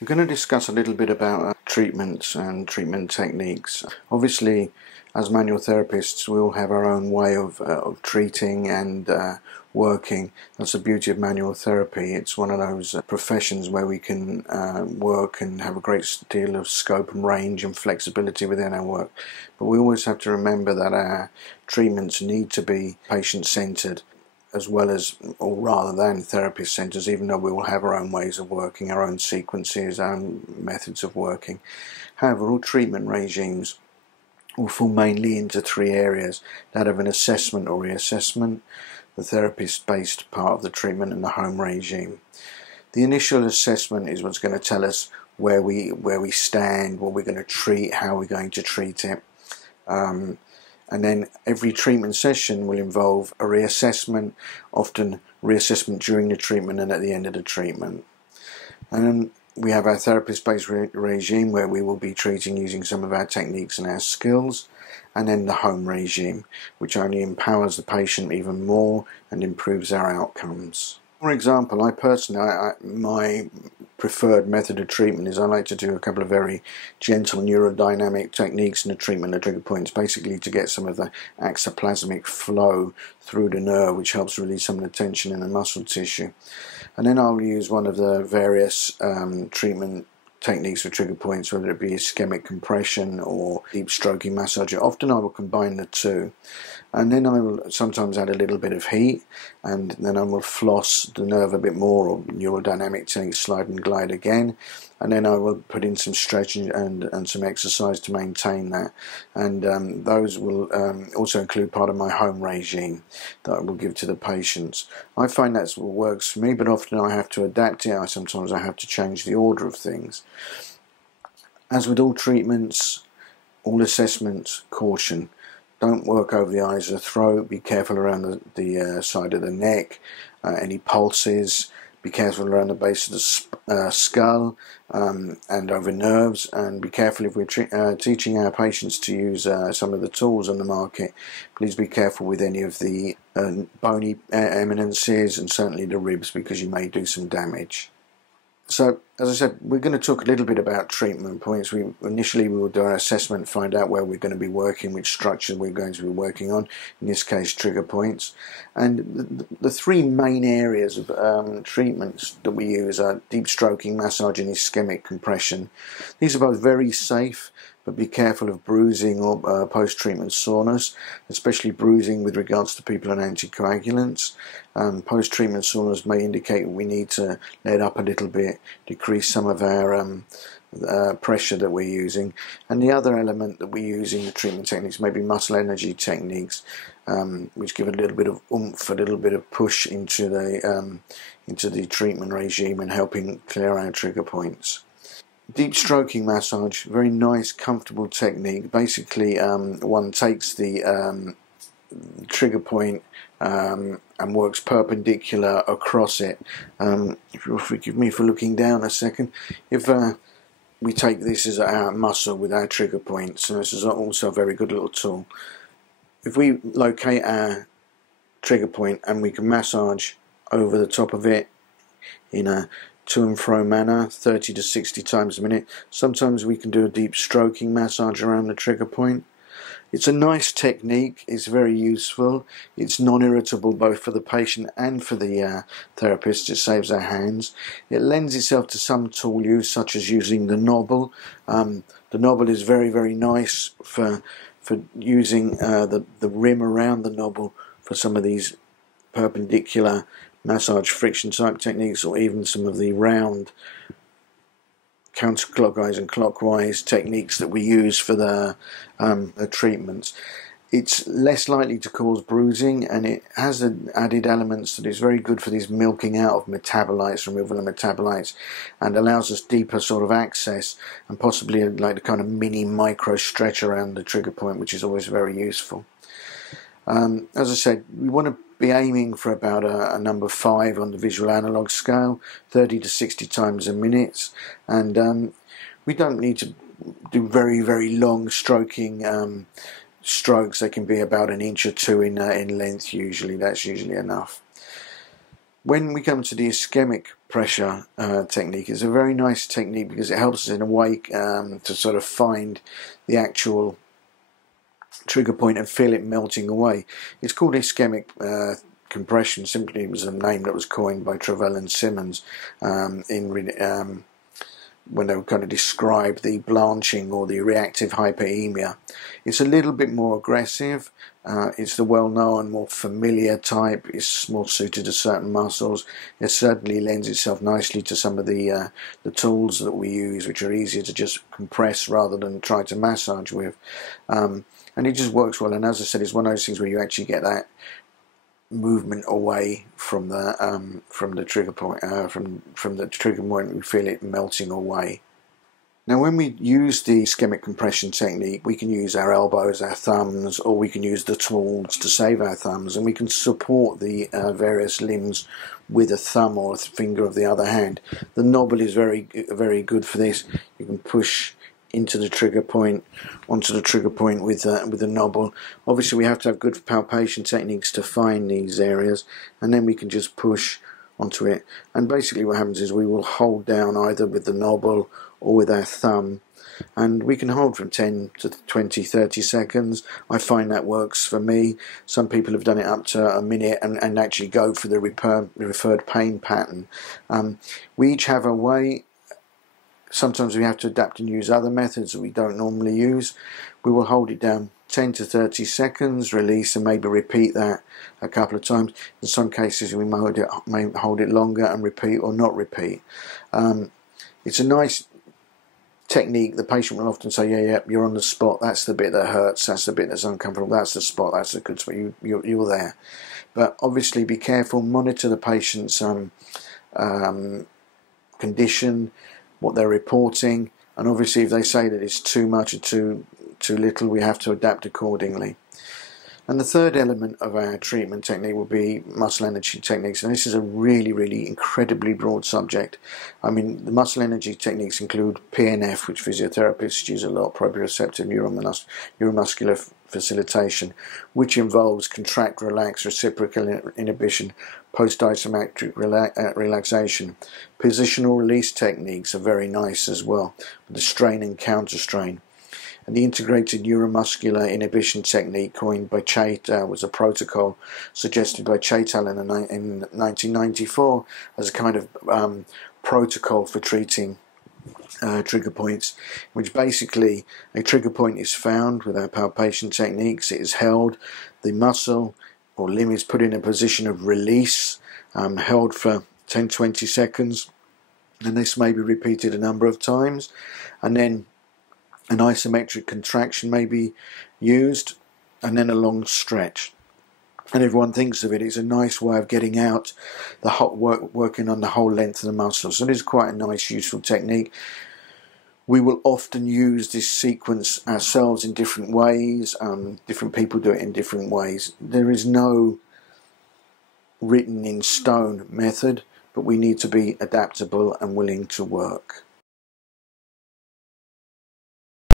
We're going to discuss a little bit about treatments and treatment techniques. Obviously, as manual therapists, we all have our own way of treating and working. That's the beauty of manual therapy. It's one of those professions where we can work and have a great deal of scope and range and flexibility within our work. But we always have to remember that our treatments need to be patient-centered, as well as, or rather than, therapist centres, even though we will have our own ways of working, our own sequences, our own methods of working. However, all treatment regimes will fall mainly into three areas: that of an assessment or reassessment, the therapist-based part of the treatment, and the home regime. The initial assessment is what's going to tell us where we stand, what we're going to treat, how we're going to treat it. And then every treatment session will involve a reassessment, often reassessment during the treatment and at the end of the treatment. And then we have our therapist-based regime, where we will be treating using some of our techniques and our skills. And then the home regime, which only empowers the patient even more and improves our outcomes. For example, I personally, my preferred method of treatment is I like to do a couple of very gentle neurodynamic techniques in the treatment of trigger points, basically to get some of the axoplasmic flow through the nerve, which helps release some of the tension in the muscle tissue. And then I'll use one of the various treatment techniques for trigger points, whether it be ischemic compression or deep stroking massage. Often I will combine the two, and then I will sometimes add a little bit of heat, and then I will floss the nerve a bit more, or neurodynamic techniques, slide and glide again, and then I will put in some stretching and some exercise to maintain that. And those will also include part of my home regime that I will give to the patients. I find that's what works for me, but often I have to adapt it. Sometimes I have to change the order of things. As with all treatments, all assessments, caution. Don't work over the eyes or the throat. Be careful around the side of the neck, any pulses. Be careful around the base of the skull and over nerves, and be careful if we're teaching our patients to use some of the tools on the market. Please be careful with any of the bony eminences and certainly the ribs, because you may do some damage. So, as I said, we're going to talk a little bit about treatment points. Initially we will do our assessment, find out where we're going to be working, which structure we're going to be working on, in this case trigger points. And the three main areas of treatments that we use are deep stroking, massage and ischemic compression. These are both very safe, but be careful of bruising or post-treatment soreness, especially bruising with regards to people on anticoagulants. Post-treatment soreness may indicate we need to let up a little bit, decrease some of our pressure that we're using. And the other element that we use in the treatment techniques may be muscle energy techniques, which give a little bit of oomph, a little bit of push into the treatment regime and helping clear our trigger points. Deep stroking massage, very nice, comfortable technique. Basically, one takes the trigger point and works perpendicular across it. If you'll forgive me for looking down a second, if we take this as our muscle with our trigger point, so this is also a very good little tool. If we locate our trigger point and we can massage over the top of it in a to and fro manner, 30 to 60 times a minute. Sometimes we can do a deep stroking massage around the trigger point. It's a nice technique, it's very useful, it's non-irritable both for the patient and for the therapist. It saves our hands. It lends itself to some tool use, such as using the knobble. The knobble is very, very nice for using the rim around the knobble for some of these perpendicular massage friction type techniques, or even some of the round counterclockwise and clockwise techniques that we use for the treatments. It's less likely to cause bruising, and it has added elements that is very good for this milking out of metabolites, removal of metabolites, and allows us deeper sort of access, and possibly like a kind of mini micro stretch around the trigger point, which is always very useful. As I said, we want to be aiming for about a number 5 on the visual analog scale, 30 to 60 times a minute, and we don't need to do very, very long stroking strokes. They can be about an inch or two in length usually. That's usually enough. When we come to the ischemic pressure technique, it's a very nice technique because it helps us in a way to sort of find the actual trigger point and feel it melting away. It's called ischemic compression. Simply, it was a name that was coined by Travell and Simmons when they were going to describe the blanching or the reactive hyperemia. It's a little bit more aggressive. It's the well-known, more familiar type. It's more suited to certain muscles. It certainly lends itself nicely to some of the tools that we use, which are easier to just compress rather than try to massage with. And it just works well. And as I said, it's one of those things where you actually get that movement away from the trigger point, from the trigger point. We feel it melting away. Now, when we use the ischemic compression technique, we can use our elbows, our thumbs, or we can use the tools to save our thumbs, and we can support the various limbs with a thumb or a finger of the other hand. The knobble is very good for this. You can push into the trigger point, onto the trigger point with a knobble. Obviously, we have to have good palpation techniques to find these areas, and then we can just push onto it. And basically what happens is we will hold down either with the knobble or with our thumb, and we can hold from 10 to 20, 30 seconds. I find that works for me. Some people have done it up to a minute and actually go for the referred pain pattern. We each have a way. Sometimes we have to adapt and use other methods that we don't normally use. We will hold it down 10 to 30 seconds, release, and maybe repeat that a couple of times. In some cases we may hold it longer and repeat or not repeat. It's a nice technique. The patient will often say, yeah, you're on the spot, that's the bit that hurts, that's the bit that's uncomfortable, that's the spot, that's the good spot, you're there. But obviously be careful, monitor the patient's condition, what they're reporting, and obviously if they say that it's too much or too little, we have to adapt accordingly. And the third element of our treatment technique will be muscle energy techniques, and this is a really incredibly broad subject. I mean, the muscle energy techniques include PNF, which physiotherapists use a lot, proprioceptive neuromuscular facilitation, which involves contract, relax, reciprocal inhibition, post-isometric relaxation. Positional release techniques are very nice as well, with the strain and counter strain. And the integrated neuromuscular inhibition technique coined by Chait was a protocol suggested by Chait in 1994 as a kind of protocol for treating trigger points, which basically a trigger point is found with our palpation techniques. It is held, the muscle or limb is put in a position of release, held for 10-20 seconds, and this may be repeated a number of times, and then an isometric contraction may be used, and then a long stretch. And everyone thinks of it as a nice way of getting out the hot working on the whole length of the muscle. So it is quite a nice, useful technique. We will often use this sequence ourselves in different ways. Different people do it in different ways. There is no written in stone method, but we need to be adaptable and willing to work.